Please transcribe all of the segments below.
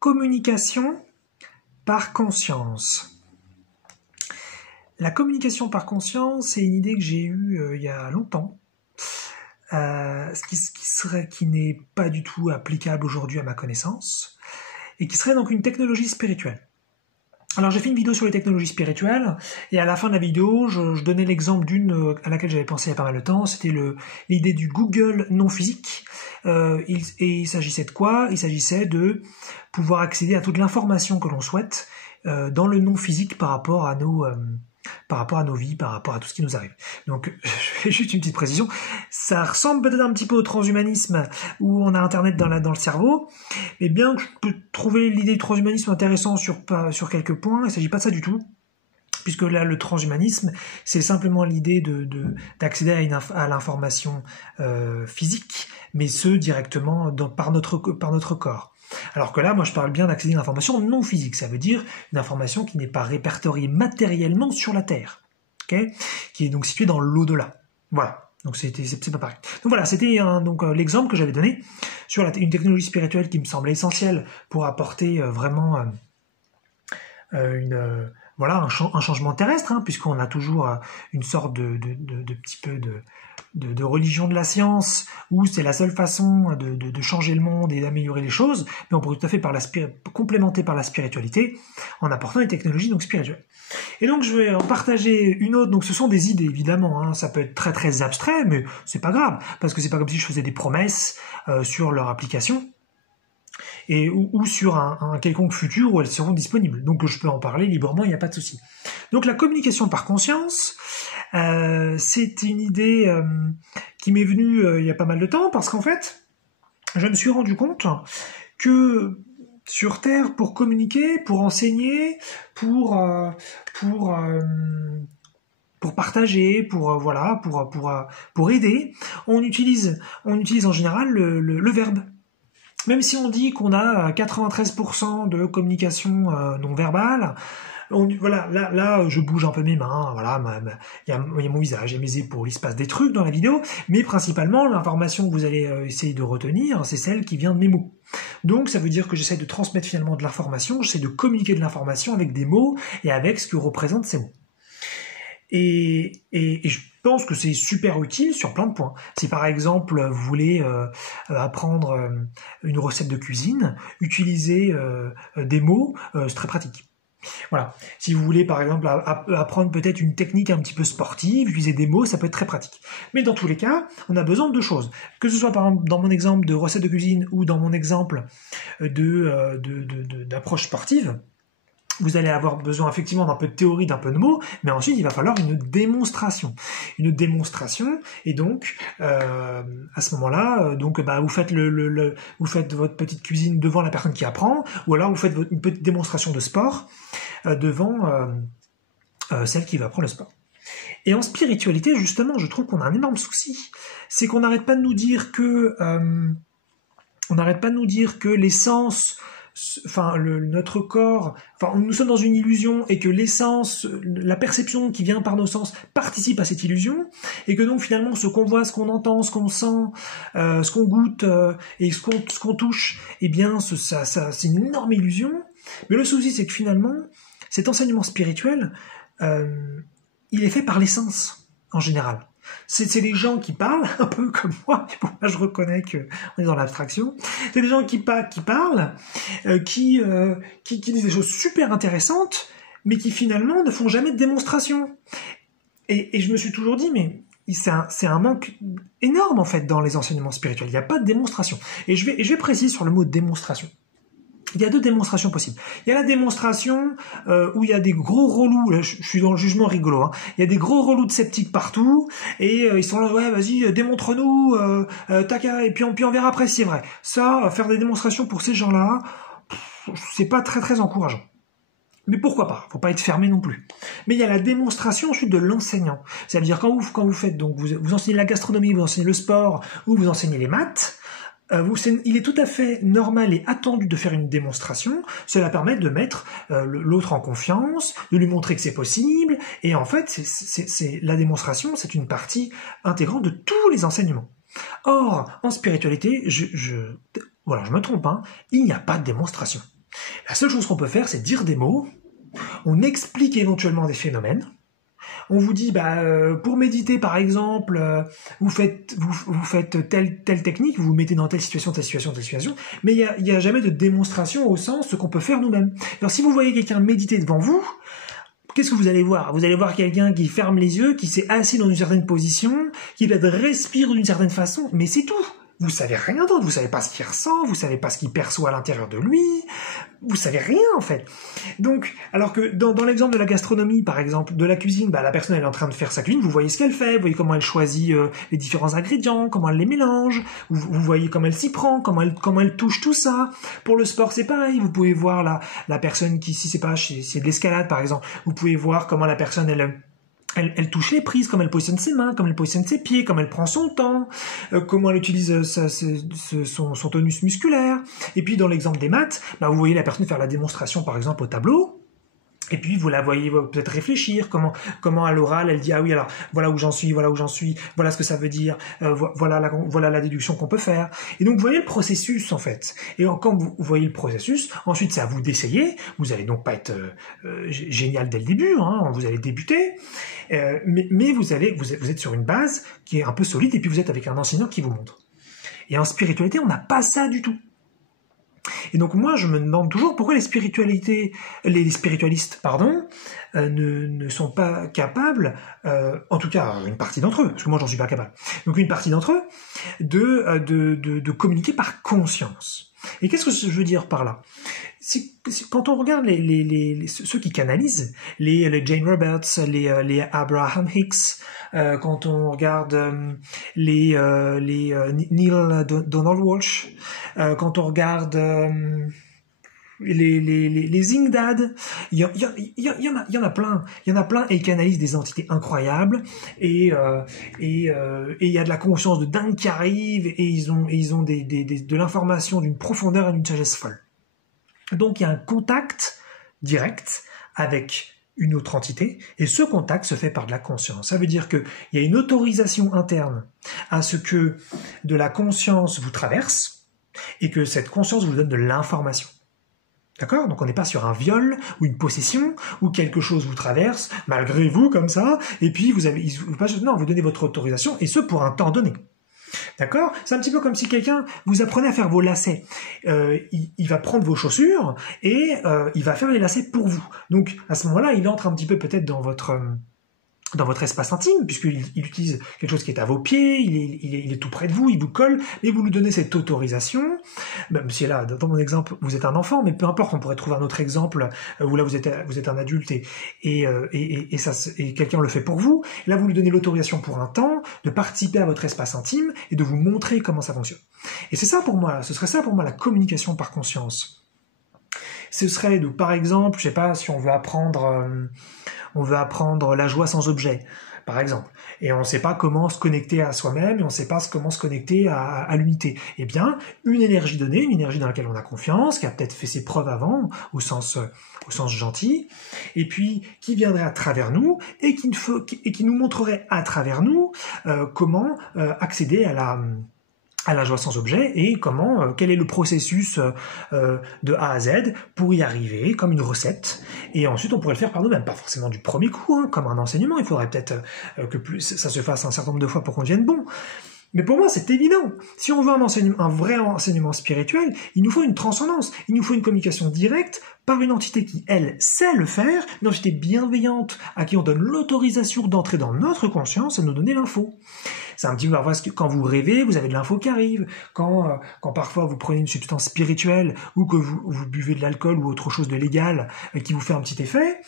Communication par conscience. La communication par conscience, c'est une idée que j'ai eue il y a longtemps, qui n'est pas du tout applicable aujourd'hui à ma connaissance, et qui serait donc une technologie spirituelle. Alors j'ai fait une vidéo sur les technologies spirituelles, et à la fin de la vidéo, je donnais l'exemple d'une à laquelle j'avais pensé il y a pas mal de temps, c'était l'idée du Google non physique. Il s'agissait de quoi? Il s'agissait de pouvoir accéder à toute l'information que l'on souhaite dans le non physique par rapport à nos vies, par rapport à tout ce qui nous arrive. Donc, je fais juste une petite précision. Ça ressemble peut-être un petit peu au transhumanisme où on a Internet dans le cerveau, mais bien que je peux trouver l'idée du transhumanisme intéressant sur quelques points, il ne s'agit pas de ça du tout. Puisque là, le transhumanisme, c'est simplement l'idée d'accéder à l'information physique, mais ce directement par notre corps. Alors que là, moi, je parle bien d'accéder à une information non physique. Ça veut dire une information qui n'est pas répertoriée matériellement sur la Terre, okay, qui est donc située dans l'au-delà. Voilà. Donc c'est pas pareil. Donc voilà, c'était l'exemple que j'avais donné sur une technologie spirituelle qui me semblait essentielle pour apporter vraiment un changement terrestre, hein, puisqu'on a toujours une sorte de petit peu de religion de la science, où c'est la seule façon de changer le monde et d'améliorer les choses, mais on pourrait tout à fait complémenter par la spiritualité en apportant des technologies donc spirituelles. Et donc je vais en partager une autre, donc ce sont des idées évidemment, hein, ça peut être très très abstrait, mais c'est pas grave, parce que c'est pas comme si je faisais des promesses sur leur application, ou sur un quelconque futur où elles seront disponibles. Donc je peux en parler librement, il n'y a pas de souci. Donc la communication par conscience, c'est une idée qui m'est venue il y a pas mal de temps, parce qu'en fait, je me suis rendu compte que sur Terre, pour communiquer, pour enseigner, pour partager, pour aider, on utilise en général le verbe. Même si on dit qu'on a 93% de communication non verbale, là, je bouge un peu mes mains, voilà, il y a mon visage, il y a mes épaules, il se passe des trucs dans la vidéo, mais principalement, l'information que vous allez essayer de retenir, c'est celle qui vient de mes mots. Donc, ça veut dire que j'essaie de transmettre finalement de l'information, j'essaie de communiquer de l'information avec des mots et avec ce que représentent ces mots. Et je pense que c'est super utile sur plein de points. Si par exemple vous voulez apprendre une recette de cuisine, utiliser des mots, c'est très pratique. Voilà. Si vous voulez par exemple apprendre peut-être une technique un petit peu sportive, utiliser des mots, ça peut être très pratique. Mais dans tous les cas, on a besoin de deux choses. Que ce soit par exemple dans mon exemple de recette de cuisine ou dans mon exemple d'approche sportive, vous allez avoir besoin effectivement d'un peu de théorie, d'un peu de mots, mais ensuite il va falloir une démonstration. Une démonstration, et donc à ce moment-là, vous faites vous faites votre petite cuisine devant la personne qui apprend, ou alors vous faites une petite démonstration de sport devant celle qui va apprendre le sport. Et en spiritualité, justement, je trouve qu'on a un énorme souci, c'est qu'on n'arrête pas de nous dire que l'essence, notre corps, nous sommes dans une illusion et que l'essence, la perception qui vient par nos sens participe à cette illusion, et que donc finalement ce qu'on voit, ce qu'on entend, ce qu'on sent, ce qu'on goûte et ce qu'on touche, eh bien ça c'est une énorme illusion. Mais le souci, c'est que finalement cet enseignement spirituel, il est fait par l'essence en général. C'est des gens qui parlent, un peu comme moi, bon, là je reconnais qu'on est dans l'abstraction, c'est des gens qui parlent, qui disent des choses super intéressantes, mais qui finalement ne font jamais de démonstration. Et je me suis toujours dit, mais c'est un manque énorme en fait dans les enseignements spirituels, il n'y a pas de démonstration. Et je vais préciser sur le mot démonstration. Il y a deux démonstrations possibles. Il y a la démonstration où il y a des gros relous, là je suis dans le jugement rigolo, hein. Il y a des gros relous de sceptiques partout, et ils sont là, ouais vas-y, démontre-nous, et puis on verra après si c'est vrai. Ça, faire des démonstrations pour ces gens-là, c'est pas très très encourageant. Mais pourquoi pas? Faut pas être fermé non plus. Mais il y a la démonstration ensuite de l'enseignant. C'est-à-dire quand vous faites, donc vous enseignez la gastronomie, vous enseignez le sport, ou vous enseignez les maths, il est tout à fait normal et attendu de faire une démonstration. Cela permet de mettre l'autre en confiance, de lui montrer que c'est possible. Et en fait, la démonstration, c'est une partie intégrante de tous les enseignements. Or, en spiritualité, je me trompe, hein, il n'y a pas de démonstration. La seule chose qu'on peut faire, c'est dire des mots, on explique éventuellement des phénomènes, on vous dit, pour méditer par exemple, vous faites telle technique, vous vous mettez dans telle situation, mais il y a jamais de démonstration au sens ce qu'on peut faire nous-mêmes. Alors si vous voyez quelqu'un méditer devant vous, qu'est-ce que vous allez voir? Vous allez voir quelqu'un qui ferme les yeux, qui s'est assis dans une certaine position, qui peut-être respire d'une certaine façon, mais c'est tout. Vous savez rien d'autre, vous savez pas ce qu'il ressent, vous savez pas ce qu'il perçoit à l'intérieur de lui, vous savez rien en fait. Donc, alors que dans l'exemple de la gastronomie, par exemple, de la cuisine, la personne elle est en train de faire sa cuisine, vous voyez ce qu'elle fait, vous voyez comment elle choisit les différents ingrédients, comment elle les mélange, vous voyez comment elle s'y prend, comment elle touche tout ça. Pour le sport, c'est pareil, vous pouvez voir la personne qui, si c'est de l'escalade par exemple, vous pouvez voir comment la personne elle touche les prises, comment elle positionne ses mains, comment elle positionne ses pieds, comment elle prend son temps, comment elle utilise son tonus musculaire. Et puis dans l'exemple des maths, vous voyez la personne faire la démonstration par exemple au tableau, et puis vous la voyez peut-être réfléchir, comment à l'oral elle dit ah oui alors voilà où j'en suis, voilà ce que ça veut dire, voilà la déduction qu'on peut faire. Et donc vous voyez le processus en fait. Et quand vous voyez le processus, ensuite c'est à vous d'essayer. Vous allez donc pas être génial dès le début, vous allez débuter, mais vous êtes sur une base qui est un peu solide et puis vous êtes avec un enseignant qui vous montre. Et en spiritualité on n'a pas ça du tout. Et donc moi je me demande toujours pourquoi les spiritualistes ne sont pas capables, en tout cas une partie d'entre eux, parce que moi j'en suis pas capable, donc une partie d'entre eux, de communiquer par conscience. Et qu'est-ce que je veux dire par là? Quand on regarde ceux qui canalisent, les Jane Roberts, les Abraham Hicks, quand on regarde les Neil Donald Walsh, quand on regarde les Zingdad, il y en a plein, et ils canalisent des entités incroyables, et il y a de la conscience de dingue qui arrive, et ils ont de l'information d'une profondeur et d'une sagesse folle. Donc il y a un contact direct avec une autre entité, et ce contact se fait par de la conscience. Ça veut dire qu'il y a une autorisation interne à ce que de la conscience vous traverse, et que cette conscience vous donne de l'information. D'accord? Donc on n'est pas sur un viol, ou une possession, ou quelque chose vous traverse, malgré vous, comme ça, et puis vous donnez votre autorisation, et ce pour un temps donné. D'accord? C'est un petit peu comme si quelqu'un vous apprenait à faire vos lacets. Il va prendre vos chaussures et il va faire les lacets pour vous. Donc à ce moment-là, il entre un petit peu peut-être dans votre espace intime, puisqu'il utilise quelque chose qui est à vos pieds, il est tout près de vous, il vous colle, et vous lui donnez cette autorisation. Même si là, dans mon exemple, vous êtes un enfant, mais peu importe, on pourrait trouver un autre exemple où là vous êtes un adulte et quelqu'un le fait pour vous. Là, vous lui donnez l'autorisation pour un temps de participer à votre espace intime et de vous montrer comment ça fonctionne. Et ce serait ça pour moi la communication par conscience. Ce serait par exemple, je sais pas, si on veut apprendre la joie sans objet, par exemple, et on ne sait pas comment se connecter à soi-même, et on ne sait pas comment se connecter à l'unité. Eh bien, une énergie donnée, une énergie dans laquelle on a confiance, qui a peut-être fait ses preuves avant, au sens gentil, et puis qui viendrait à travers nous, et qui nous montrerait à travers nous comment accéder à la joie sans objet, et quel est le processus de A à Z pour y arriver, comme une recette. Et ensuite on pourrait le faire par nous-mêmes, pas forcément du premier coup, comme un enseignement. Il faudrait peut-être que ça se fasse un certain nombre de fois pour qu'on devienne bon. Mais pour moi, c'est évident. Si on veut un vrai enseignement spirituel, il nous faut une transcendance, il nous faut une communication directe par une entité qui, elle, sait le faire, une entité bienveillante à qui on donne l'autorisation d'entrer dans notre conscience et de nous donner l'info. C'est un petit peu parfois quand vous rêvez, vous avez de l'info qui arrive. Quand parfois vous prenez une substance spirituelle ou que vous buvez de l'alcool ou autre chose de légal qui vous fait un petit effet,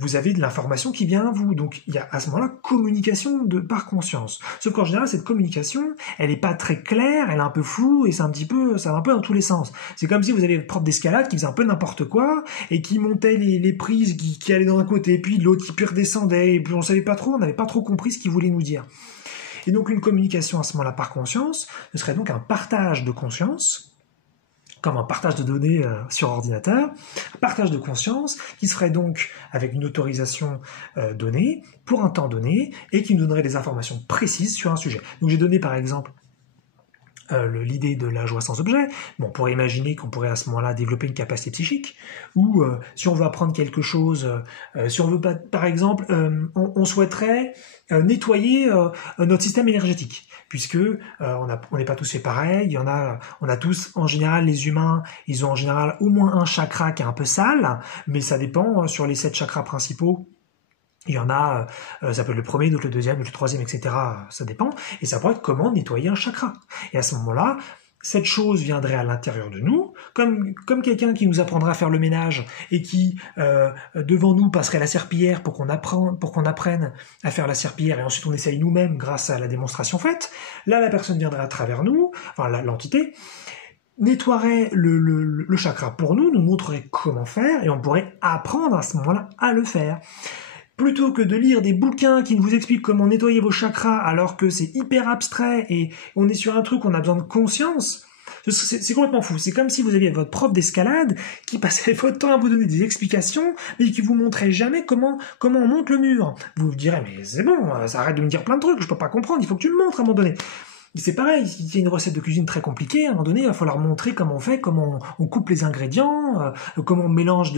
vous avez de l'information qui vient à vous. Donc il y a à ce moment-là communication par conscience. Sauf qu'en général, cette communication, elle n'est pas très claire, elle est un peu floue et ça va un peu dans tous les sens. C'est comme si vous avez votre prof d'escalade qui faisait un peu n'importe quoi et qui montait les prises qui allaient d'un côté et puis l'autre qui redescendait et puis on savait pas trop, on n'avait pas trop compris ce qu'il voulait nous dire. Et donc une communication à ce moment-là par conscience, ce serait donc un partage de conscience, comme un partage de données sur ordinateur, un partage de conscience qui se ferait donc avec une autorisation donnée, pour un temps donné, et qui nous donnerait des informations précises sur un sujet. Donc j'ai donné par exemple l'idée de la joie sans objet. Bon, on pourrait imaginer qu'on pourrait à ce moment-là développer une capacité psychique, ou si on veut apprendre quelque chose, si on veut pas, par exemple, on souhaiterait nettoyer notre système énergétique, puisque on n'est pas tous fait pareil. On a tous, en général, les humains, ils ont en général au moins un chakra qui est un peu sale, mais ça dépend sur les 7 chakras principaux. Il y en a, ça peut être le premier, d'autres le deuxième, le troisième, etc. Ça dépend. Et ça pourrait être comment nettoyer un chakra. Et à ce moment-là, cette chose viendrait à l'intérieur de nous, comme quelqu'un qui nous apprendra à faire le ménage et qui, devant nous, passerait la serpillière pour qu'on apprenne à faire la serpillière et ensuite on essaye nous-mêmes grâce à la démonstration faite. Là, la personne viendrait à travers nous, enfin l'entité, nettoierait le chakra pour nous, nous montrerait comment faire et on pourrait apprendre à ce moment-là à le faire. Plutôt que de lire des bouquins qui vous expliquent comment nettoyer vos chakras alors que c'est hyper abstrait et on est sur un truc où on a besoin de conscience, c'est complètement fou. C'est comme si vous aviez votre prof d'escalade qui passait votre temps à vous donner des explications mais qui vous montrait jamais comment on monte le mur. Vous vous direz, mais c'est bon, ça arrête de me dire plein de trucs, je peux pas comprendre, il faut que tu me montres à un moment donné. C'est pareil, s'il y a une recette de cuisine très compliquée, à un moment donné, il va falloir montrer comment on fait, comment on coupe les ingrédients, comment on mélange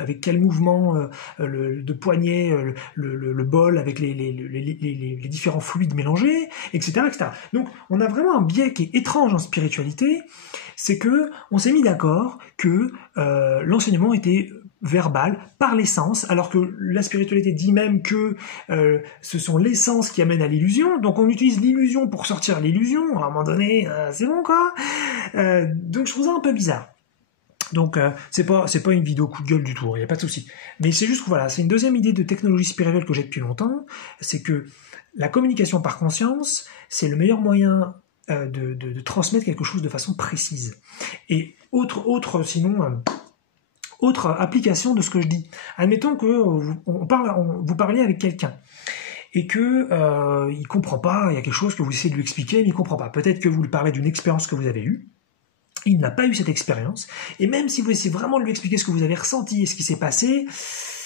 avec quel mouvement de poignet le bol avec les différents fluides mélangés, etc., etc. Donc, on a vraiment un biais qui est étrange en spiritualité, c'est que on s'est mis d'accord que l'enseignement était verbal, par l'essence, alors que la spiritualité dit même que ce sont les sens qui amènent à l'illusion, donc on utilise l'illusion pour sortir l'illusion, à un moment donné, c'est bon quoi. Donc je trouve ça un peu bizarre. Donc c'est pas une vidéo coup de gueule du tout, il n'y a pas de souci. Mais c'est juste que voilà, c'est une deuxième idée de technologie spirituelle que j'ai depuis longtemps, c'est que la communication par conscience, c'est le meilleur moyen de transmettre quelque chose de façon précise. Et autre application de ce que je dis. Admettons que vous parlez avec quelqu'un et que il comprend pas, il y a quelque chose que vous essayez de lui expliquer, mais il comprend pas. Peut-être que vous lui parlez d'une expérience que vous avez eue, il n'a pas eu cette expérience, et même si vous essayez vraiment de lui expliquer ce que vous avez ressenti et ce qui s'est passé,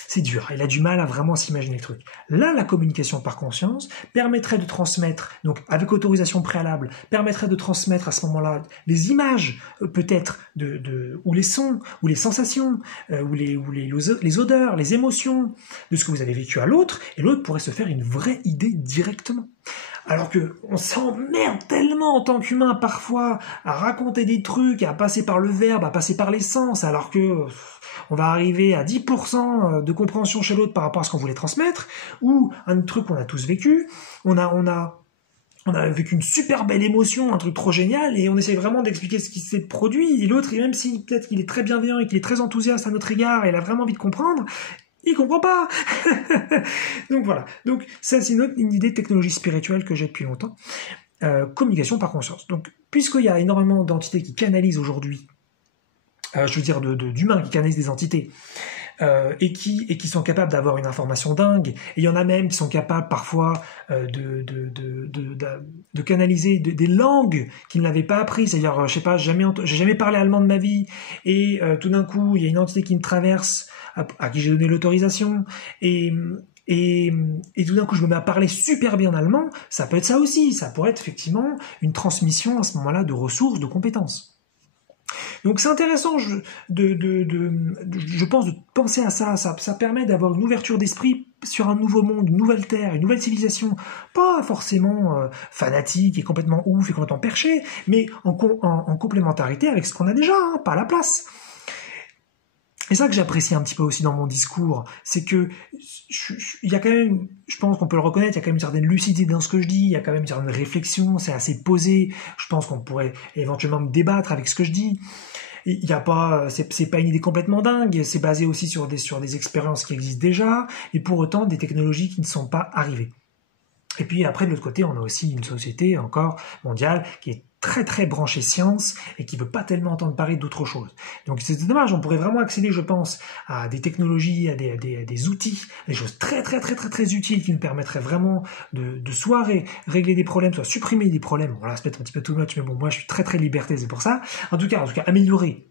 c'est dur, il a du mal à vraiment s'imaginer le truc. Là, la communication par conscience permettrait de transmettre, donc avec autorisation préalable, permettrait de transmettre à ce moment-là les images, peut-être, ou les sons, ou les sensations, ou les odeurs, les émotions de ce que vous avez vécu à l'autre, et l'autre pourrait se faire une vraie idée directement. Alors que on s'emmerde tellement en tant qu'humain parfois à raconter des trucs, à passer par le verbe, à passer par les sens, alors que on va arriver à 10% de compréhension chez l'autre par rapport à ce qu'on voulait transmettre, ou un truc qu'on a tous vécu, on a vécu une super belle émotion, un truc trop génial, et on essaie vraiment d'expliquer ce qui s'est produit, et l'autre, même si peut-être qu'il est très bienveillant et qu'il est très enthousiaste à notre égard, et il a vraiment envie de comprendre, il comprend pas. Donc voilà. Donc ça, c'est une idée de technologie spirituelle que j'ai depuis longtemps. Communication par conscience. Donc, puisqu'il y a énormément d'entités qui canalisent aujourd'hui, d'humains qui canalisent des entités, et qui sont capables d'avoir une information dingue, et il y en a même qui sont capables parfois de canaliser des langues qu'ils n'avaient pas apprises, c'est-à-dire, je sais pas, j'ai jamais parlé allemand de ma vie, et tout d'un coup, il y a une entité qui me traverse, à qui j'ai donné l'autorisation, et tout d'un coup je me mets à parler super bien allemand, ça peut être ça aussi, ça pourrait être effectivement une transmission à ce moment-là de ressources, de compétences. Donc c'est intéressant, je pense, de penser à ça. Ça permet d'avoir une ouverture d'esprit sur un nouveau monde, une nouvelle terre, une nouvelle civilisation, pas forcément fanatique et complètement ouf et complètement perché, mais en complémentarité avec ce qu'on a déjà, hein, pas à la place. Et ça que j'apprécie un petit peu aussi dans mon discours, c'est que il y a quand même, je pense qu'on peut le reconnaître, il y a quand même une certaine lucidité dans ce que je dis, il y a quand même une certaine réflexion, c'est assez posé, je pense qu'on pourrait éventuellement me débattre avec ce que je dis. Il y a pas, c'est pas une idée complètement dingue, c'est basé aussi sur des expériences qui existent déjà, et pour autant des technologies qui ne sont pas arrivées. Et puis après, de l'autre côté, on a aussi une société encore mondiale qui est très très branchée science et qui veut pas tellement entendre parler d'autre chose. Donc c'est dommage, on pourrait vraiment accéder, je pense, à des technologies, à des outils, des choses très très très très très utiles qui nous permettraient vraiment de soit régler des problèmes, soit supprimer des problèmes. Bon là, c'est peut-être un petit peu too much, mais bon, moi je suis très très liberté, c'est pour ça. En tout cas, améliorer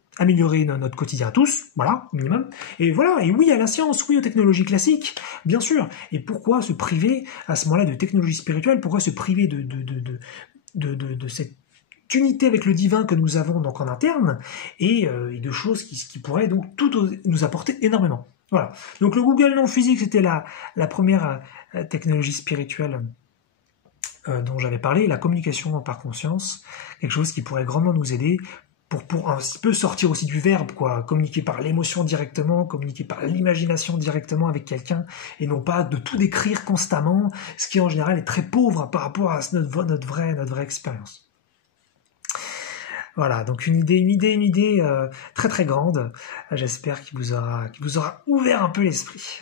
notre quotidien à tous, voilà, minimum. Et voilà, et oui à la science, oui aux technologies classiques, bien sûr. Et pourquoi se priver à ce moment-là de technologie spirituelle? Pourquoi se priver de unité avec le divin que nous avons donc en interne, et de choses qui pourraient donc nous apporter énormément. Voilà. Donc le Google non physique, c'était la première technologie spirituelle dont j'avais parlé, la communication par conscience, quelque chose qui pourrait grandement nous aider pour un petit peu sortir aussi du verbe, quoi, communiquer par l'émotion directement, communiquer par l'imagination directement avec quelqu'un, et non pas de tout décrire constamment, ce qui en général est très pauvre par rapport à notre vraie expérience. Voilà, donc une idée très très grande. J'espère qu'il vous aura ouvert un peu l'esprit.